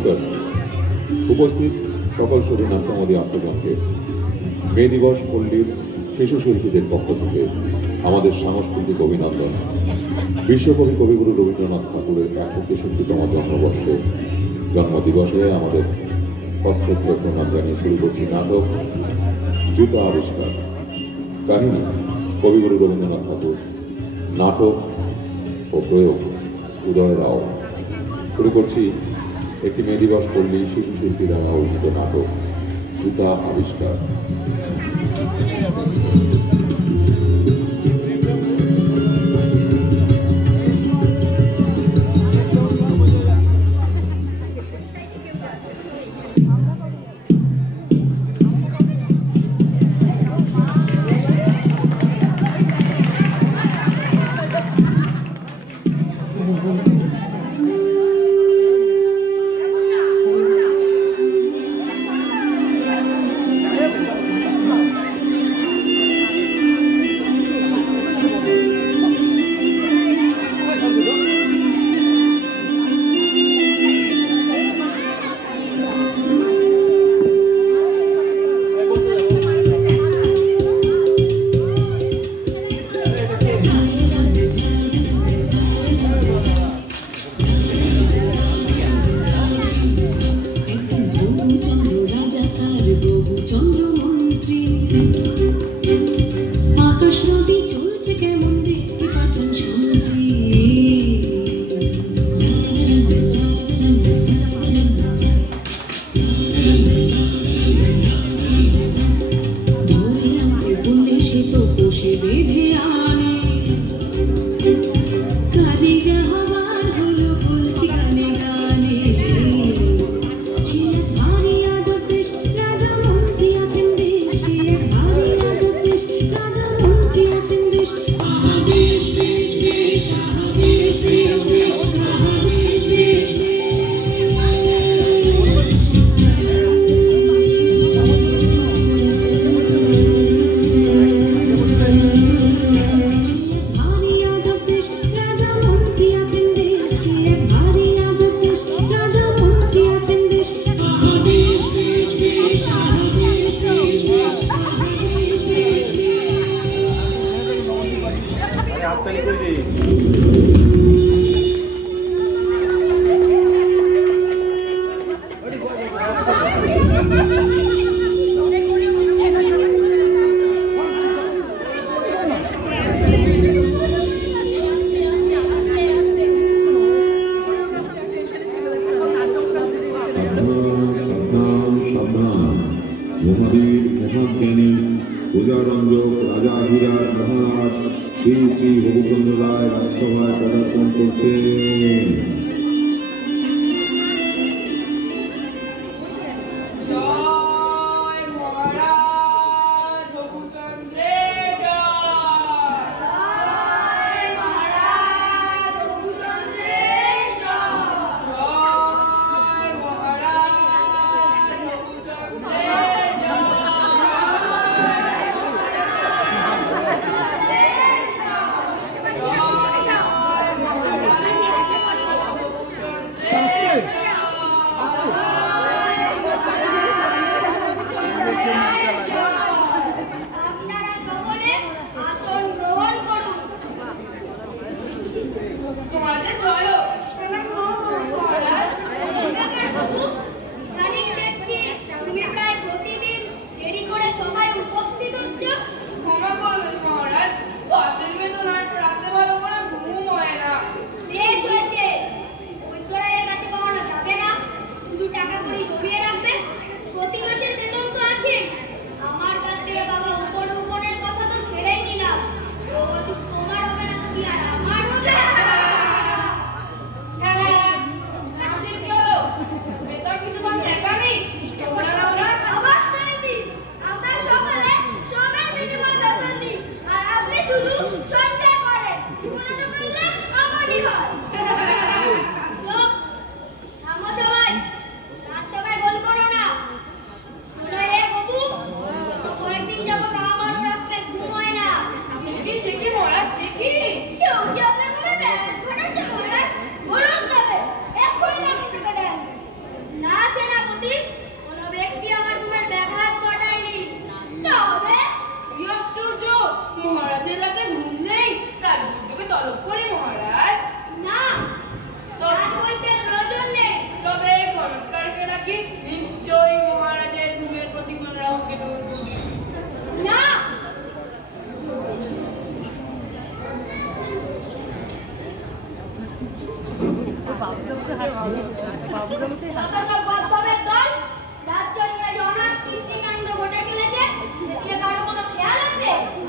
নমস্কার। উপস্থিত সকল শরীনার্থমদী আত্মজনকে মে দিবস পল্লীর শিশু শিল্পীদের পক্ষ থেকে আমাদের সাংস্কৃতিক অভিনন্দন। বিশ্বকবি কবিগুরু রবীন্দ্রনাথ ঠাকুরের ১৬৩তম জন্মদিবসে আমাদের অস্ত্রোত্ত প্রণাম জানিয়ে শুরু করছি নাটক জুতা আবিষ্কার। কাহিনী কবিগুরু রবীন্দ্রনাথ ঠাকুর, নাটক ও প্রয়োগ উদয় রাও। শুরু করছি একটি মে দিবস পল্লী শিশু শিল্পী দ্বারা অভিনীত নাটক জুতা আবিষ্কার।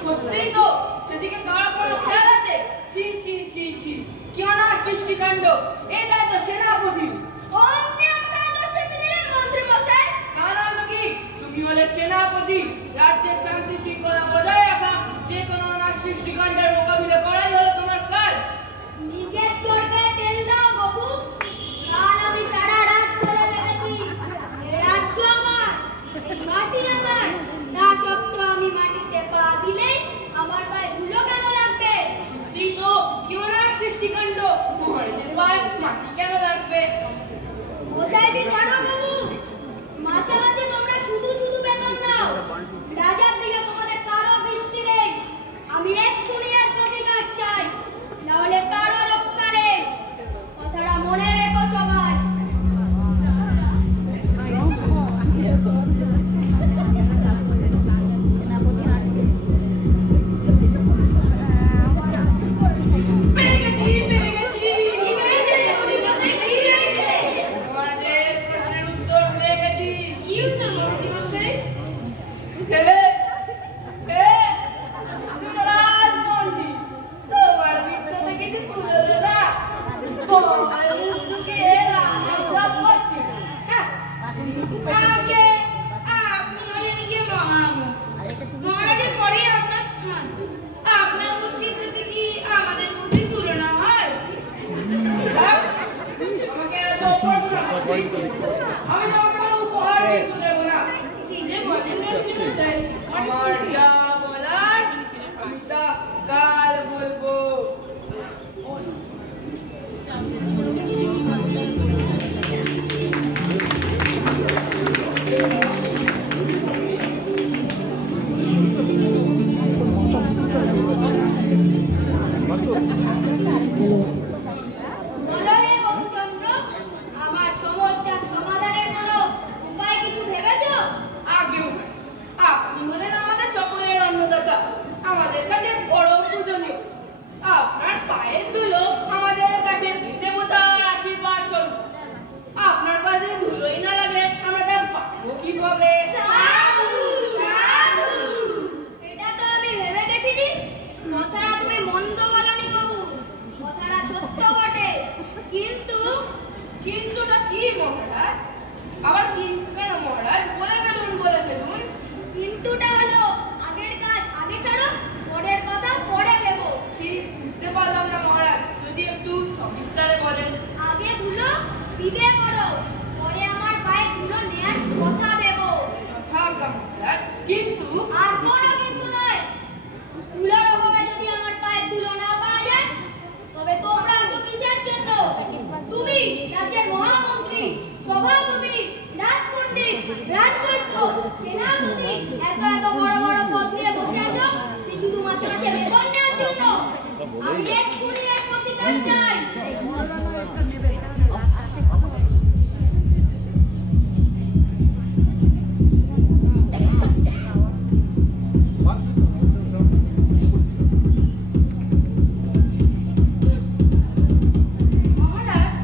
সত্যিই তো, সেদিকে কারো কোনো খেয়াল আছে? ছি ছি ছি ছি, কি অনার সৃষ্টিকাণ্ড! এটা তো সেনাপতি। তুমি হলে সেনাপতি, রাজ্যের শান্তি শৃঙ্খলা বজায় রাখা, যে কোনো অনার সৃষ্টিকাণ্ডের মোকাবিলা করাই হলো তোমার কাজ। নিজের চরকায় তেল দাও বাবু। কাল আমি সারা রাত ধরে ভেবেছি রাজ্য আমার, মাটি আমার, তা সত্ত্বেও আমি মাটিতে পা দিলেই আমার পায়ে ধুলো কেন লাগবে? কিন্তু কি অনার সৃষ্টিকাণ্ড, মহারাজের পায়ে মাটি কেন লাগবে? মশাইটি ছাড়ো বাবু। মাঝে মাঝে তোমরা শুধু শুধু বেতন নাও, রাজার দিকে তোমাদের কারো দৃষ্টি নেই। আমি এক্ষুনি এর প্রতিকার চাই, নাহলে কারো রক্ষা নেই। কথাটা মনে রেখো সবাই। মহারাজের পরেই আপনার স্থান। আপনার বুদ্ধির সাথে কি আমাদের বুদ্ধির তুলনা হয়? আমাকে এত অপরাধ না, আমি তোমাকে কোনো উপহার কিন্তু দেব না। কি যে বলেন মন্ত্রীমশাই, আমার যা বলার আমি তা কাল বলবো। বলো রে বধূচন্দ্র, আমার সমস্যার সমাধানের জন্য উপায় কিছু ভেবেছো? আগে আপনি হলেন আমাদের সকলের অন্নদাতা, আমাদের কাছে বড় পূজনীয়। আপনার পায়ের ধুলো আমাদের কাছে দেবতার আশীর্বাদ স্বরূপ। আপনার পায়ে ধুলোই না লাগে আমরা তা পাবো কিভাবে? সাধু, সাধু। এটা তো আমি ভেবে দেখিনি। কথাটা তুমি মন্দ বলনি বাবু, কথাটা সত্য বটে। কিন্তু কিন্তুটা কি মহারাজ? আবার কি কেন মহারাজ? বলে ফেলুন। কিন্তুটা হলো আগের কাজ আগে সারো, পরের কথা পরে ভেবো। ঠিক বুঝতে পারলাম না মহারাজ, যদি একটু সবিস্তারে বলেন। আগে ধুলো বিদে করো, পরে আমার পায়ে ধুলো নেয়ার কথা ভেবো। যথাজ্ঞা মহারাজ, কিন্তু আর কোনো কিন্তু নয়। ধুলোর অভাবে যদি আমার পায়ে ধুলো না পাওয়া যায়, তবে তোমরা আছো কিসের জন্য? তুমি রাজ্যের মহামন্ত্রী, সভাপতি, রাজপণ্ডিত, রাজবৈদ্য, সেনাপতি, এত এত বড় বড় পদ দিয়ে বসে আছো কি শুধু মাসে মাসে বেতন নেওয়ার জন্য? আমি এক্ষুনি এর প্রতিকার চাই। মহারাজ,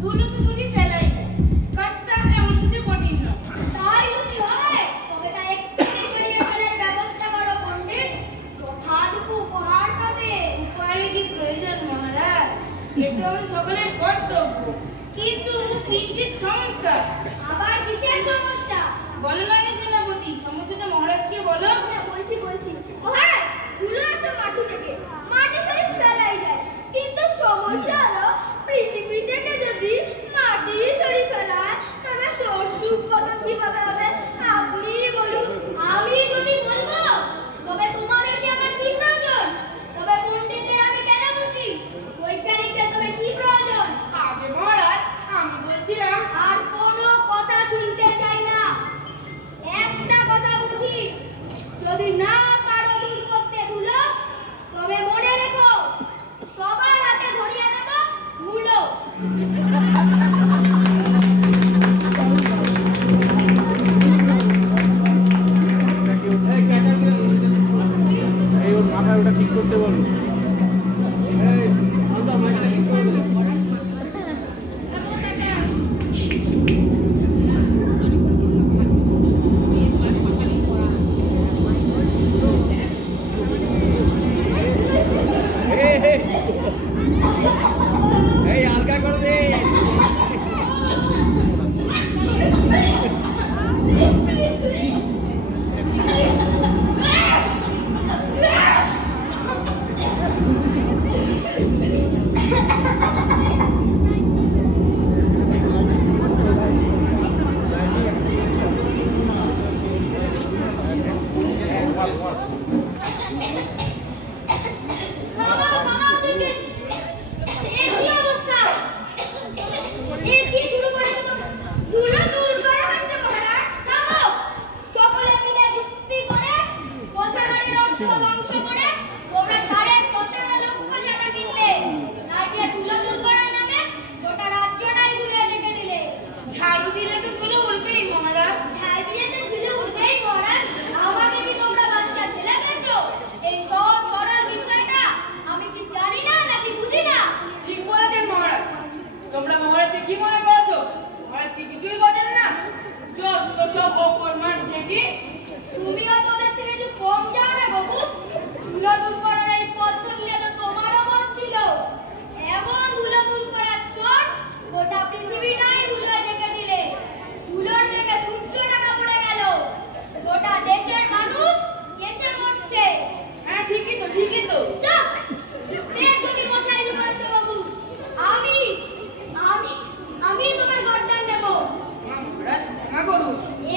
ধুলো তো শুধু ফেলাই, কাজটা এমন কিছু কঠিন না। তাই যদি হয় তবে তা এক্ষুনি সরিয়ে ফেলার ব্যবস্থা করো পণ্ডিত। যথাযথ উপহার পাবে। উপহারে কি প্রয়োজন মহারাজ? এ তো আমি সকলের কর্তব্য। কিন্তু কিঞ্চিত সমস্যা। আবার কিসের সমস্যা? বলো না রে সেনাপতি, সমস্যাটা মহারাজকে বলো। হ্যাঁ, বলছি। মহারাজ, ধুলো আসে মাটি থেকে, মাটি সরি ফেলাই যায়। কিন্তু সমস্যা হলো পৃথিবী থেকে যদি মাটি সরি ফেলায়, তবে শস্য উৎপাদন কিভাবে হবে? আপনি বলুন। আমি যদি বলবো তবে তোমাদেরকে আমার কি প্রয়োজন? তবে পণ্ডিতদের আমি কেন বসি? বৈজ্ঞানিকদের তবে কি প্রয়োজন? আগে মহারাজ, আমি বলছিলাম আর কোনো কথা শুনতে চাই না। একটা কথা বুঝি, যদি না পারো দূর করতে ধুলো, তবে মনে রেখো সবার হাতে ধরিয়ে দেবো ধুলো। এই ওর মাথায় ওটা ঠিক করতে বলো। এই আলদা মাইকটা ঠিক করে দে।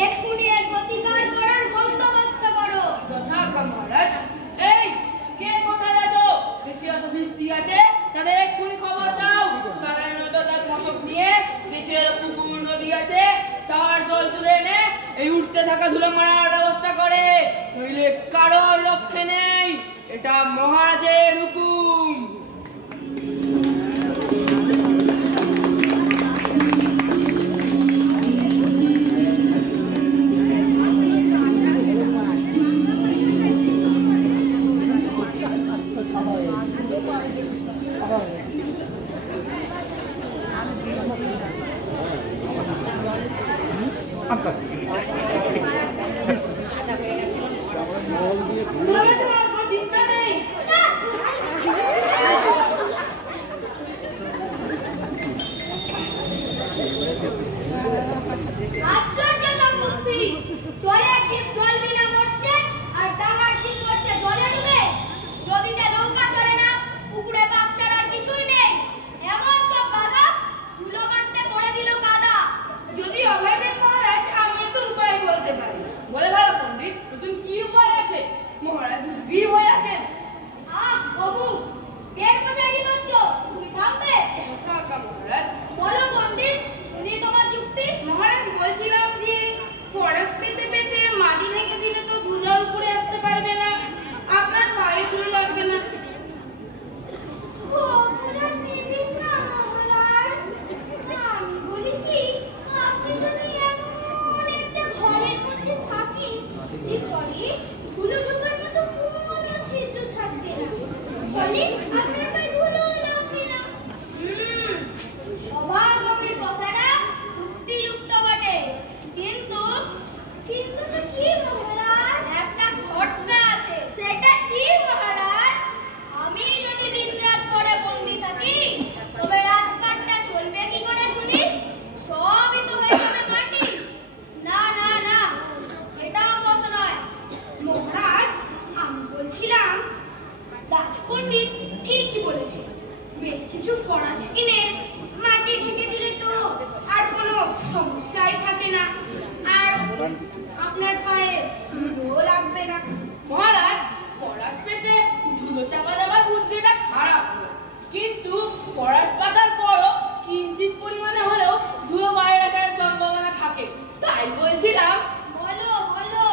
এক্ষুনি এর প্রতিকার করার বন্দোবস্ত করো। যথাজ্ঞা মহারাজ। এই কে কোথায় আছো? বেশি অত ভিস্তি আছে তাদের এক্ষুনি খবর দাও। তারা নয়তো তার মশক নিয়ে দেশে পুকুর নদী আছে তার জল তুলে এনে এই উঠতে থাকা ধুলো মারার ব্যবস্থা করে, নইলে কারোর রক্ষে নেই। এটা মহারাজের হুকুম। চিন্তা নেই। আশ্চর্য সম্পত্তি! জলের জীব জল বিনা মরছে, আর ডাঙার জীব মরছে জলে ডুবে। নদীতে নৌকা চলে না, পুকুরে বাপ ছাড়ার কিছুই নেই। এমন সব গাধা ধুলো মারতে করে দিল কাদা। যদি অভয় দেন মহারাজ, আমি একটু উপায় বলতে পারি। বলে ভালো পণ্ডিত, নতুন কি উপায় আছে? মহারাজ উদ্গ্রীব হয়ে আছেন। আহ বাবু, পেট বসে কি করছো? তুমি থামবে? যথাজ্ঞা মহারাজ। বলো পণ্ডিত, শুনি তোমার যুক্তি। মহারাজ, বলছিলাম যে ফরস পেতে পেতে মাটি ঢেকে দিলে তো ধুলোর উপরে আসতে পারবে না, আপনার পায়ে ধুলো লাগবে না। কথাটা দিবেন না মহারাজ। আমি বলি কি, আপনি যদি এমন একটা ঘরের মধ্যে থাকেন যে ঘরে ধুলো ঢোকার মতো কোনো ছিদ্র থাকবে না, ফলে আপনার গায়ে ধুলো লাগবে না। সভাকবির কথাটা যুক্তিযুক্ত বটে, কিন্তু কিন্তুটা কি মহারাজ? একটা খটকা আছে। সেটা কি মহারাজ? আমি যদি দিনরাত করে বন্দি থাকি, তবে রাজপাটটা চলবে কি করে শুনি? সবই তো হয়ে যাবে মাটি। না না না, এটাও কথা নয় মহারাজ। আমি বলছিলাম, রাজপণ্ডিত ঠিকই বলেছে। বেশ কিছু ফরাস কিনে মাটি ঢেকে দিলে তো আর কোনো সমস্যাই থাকে না, আর আপনার পায়ে ধুলো লাগবে না। মহারাজ, ফরাস পেতে ধুলো চাপা দেওয়ার বুদ্ধিটা খারাপ নয়, কিন্তু ফরাস পাতার পরও কিঞ্চিত পরিমাণে হলেও ধুলো বাইরে আসার সম্ভাবনা থাকে। তাই বলছিলাম, বলো বলো।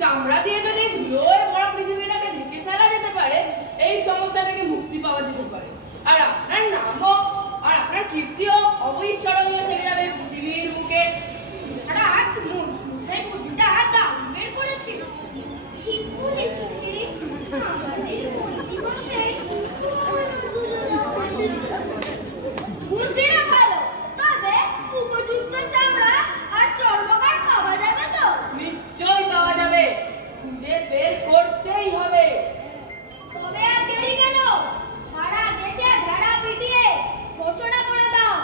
চামড়া দিয়ে যদি ধুলোয় ভরা পৃথিবীটাকে ঢেকে ফেলা যেতে পারে, এই সমস্যা থেকে মুক্তি পাওয়া যেতে পারে। আর আপনার নামও আর আপনার কীর্তিও অবিস্মরণীয় থেকে যাবে পৃথিবীর বুকে। মহারাজ, মশাই বুদ্ধিটা দারুণ বের করেছে। ঠিক বলেছো রে, আমাদের মন্ত্রীমশাই কোনো ধুলো লাগবে না। বুদ্ধিটা ভালো, তবে উপযুক্ত চামড়া আর চর্মকার পাওয়া যাবে তো? নিশ্চয়ই পাওয়া যাবে, খুঁজে বের করতেই হবে। তবে আর দেরি কেন? সারা দেশে ভেড়া পিটিয়ে ঘোষণা করে দাও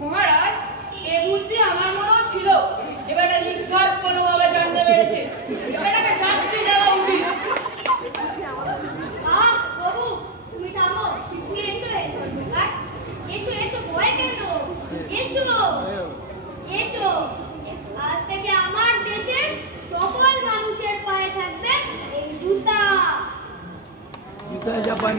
মহারাজ, এ বুদ্ধি আমার মনেও ছিল। এবারটা নির্ঘাত কোনোভাবে জানতে পেরেছে। এবারটাকে শাস্তি দেওয়া উচিত। বাবু, তুমি থামো। এসো হে ধর্মঘাট, এসো এসো, ভয় কেন? এসো এসো। আজ থেকে আমার দেশের সকল মানুষের পায়ে থাকবে এই জুতা। জুতা জাপান